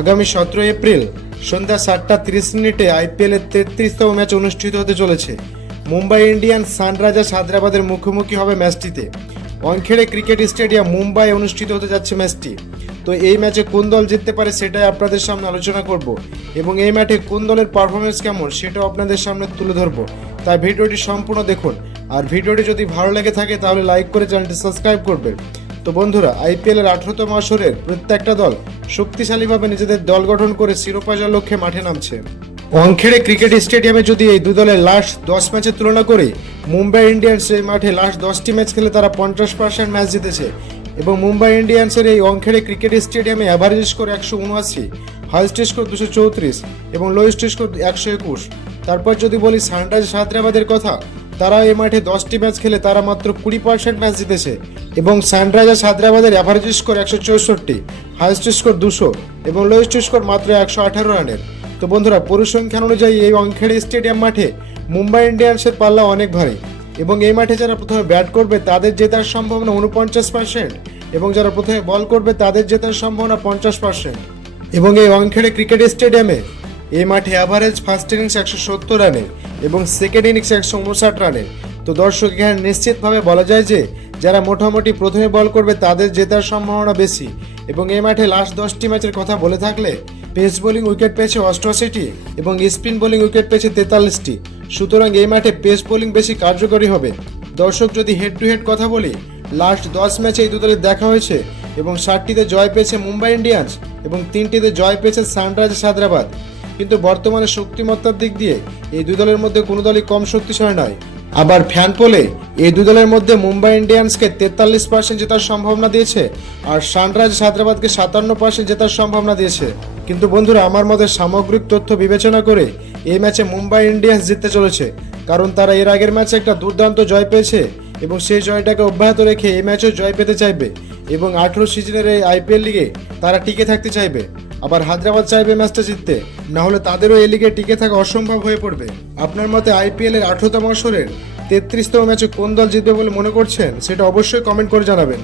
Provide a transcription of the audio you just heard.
আগামী 17 এপ্রিল সন্ধ্যা 7:30 আইপিএলের 33তম ম্যাচ অনুষ্ঠিত হতে চলেছে। মুম্বাই ইন্ডিয়ান্স সানরাইজার্স হায়দ্রাবাদের মুখোমুখি হবে ম্যাচটিতে। ওয়াংখেড়ে ক্রিকেট স্টেডিয়াম মুম্বাই অনুষ্ঠিত হতে যাচ্ছে ম্যাচটি। তো এই ম্যাচে কোন দল জিততে পারে সেটাই আপনাদের সামনে আলোচনা করব এবং এই ম্যাচে কোন দলের পারফরমেন্স কেমন সেটাও আপনাদের সামনে তুলে ধরবো। তাই ভিডিওটি সম্পূর্ণ দেখুন, আর ভিডিওটি যদি ভালো লেগে থাকে তাহলে লাইক করে চ্যানেলটি সাবস্ক্রাইব করবেন। তো বন্ধুরা, আইপিএলের 18তম আসরের প্রত্যেকটা দল শক্তিশালীভাবে নিজেদের দল গঠন করে শিরোপা জয়ের লক্ষ্যে মাঠে নামছে। ওয়াংখেড়ে ক্রিকেট স্টেডিয়ামে যদি এই দু দলের লাস্ট 10 ম্যাচের তুলনা করি, মুম্বাই ইন্ডিয়ান্স এই মাঠে লাস্ট 10টি ম্যাচ খেলে তারা 50% ম্যাচ জিতেছে এবং মুম্বাই ইন্ডিয়ান্সের এই ওয়াংখেড়ে ক্রিকেট স্টেডিয়ামে অ্যাভারেজ স্কোর 179, হাইয়েস্ট স্কোর 234 এবং লোয়েস্ট স্কোর 121। তারপর যদি বলি সানরাইজার্স হায়দ্রাবাদের কথা, তারা এই মাঠে 10টি ম্যাচ খেলে তারা মাত্র 20% ম্যাচ জিতেছে এবং সানরাইজার্স হায়দ্রাবাদের অ্যাভারেজ স্কোর 164, হাইয়েস্ট স্কোর 200 এবং লোয়েস্ট স্কোর মাত্র 118 রানের। তো বন্ধুরা, পরিসংখ্যান অনুযায়ী এই ওয়াংখেড়ে স্টেডিয়াম মাঠে মুম্বাই ইন্ডিয়ান্সের পাল্লা অনেক ভারী এবং এই মাঠে যারা প্রথমে ব্যাট করবে তাদের জেতার সম্ভাবনা 49% এবং যারা প্রথমে বল করবে তাদের জেতার সম্ভাবনা 50%। এবং এই ওয়াংখেড়ে ক্রিকেট স্টেডিয়ামে এই মাঠে অ্যাভারেজ ফার্স্ট ইনিংস 170 রানের এবং সেকেন্ড ইনিংস 159 রানের। তো দর্শক, এখানে নিশ্চিতভাবে বলা যায় যে যারা মোটামুটি প্রথমে বল করবে তাদের জেতার সম্ভাবনা বেশি। এবং এই মাঠে লাস্ট 10টি ম্যাচের কথা বলে থাকলে পেস বোলিং উইকেট পেয়েছে 88টি এবং স্পিন বোলিং উইকেট পেয়েছে 43টি। সুতরাং এই মাঠে পেস বোলিং বেশি কার্যকরী হবে। দর্শক, যদি হেড টু হেড কথা বলি, লাস্ট 10 ম্যাচে এই দুদলের দেখা হয়েছে এবং 60টিতে জয় পেয়েছে মুম্বাই ইন্ডিয়ান্স এবং 3টিতে জয় পেয়েছে সানরাইজার্স হায়দ্রাবাদ। কিন্তু বর্তমানে শক্তিমত্তার দিক দিয়ে এই দুই দলের মধ্যে কোনো দলই কম শক্তিশালী নয়। আবার ফ্যান পোলে এই দুই দলের মধ্যে মুম্বাই ইন্ডিয়ান্সকে 43% জেতার সম্ভাবনা দিয়েছে আর সানরাইজার্স হায়দ্রাবাদকে 57% জেতার সম্ভাবনা দিয়েছে। কিন্তু বন্ধুরা, আমার মতে সামগ্রিক তথ্য বিবেচনা করে এই ম্যাচে মুম্বাই ইন্ডিয়ান্স জিততে চলেছে, কারণ তারা এর আগের ম্যাচে একটা দুর্দান্ত জয় পেয়েছে এবং সেই জয়টাকে অব্যাহত রেখে এই ম্যাচেও জয় পেতে চাইবে এবং 18 সিজনের এই আইপিএল লিগে তারা টিকে থাকতে চাইবে। আবার হায়দ্রাবাদ চাইবে ম্যাচটা জিততে, না হলে তাদেরও এই লিগে টিকে থাকা অসম্ভব হয়ে পড়বে। আপনার মতে আইপিএল এর 18তম আসরের 33তম ম্যাচে কোন দল জিতবে বলে মনে করছেন সেটা অবশ্যই কমেন্ট করে জানাবেন।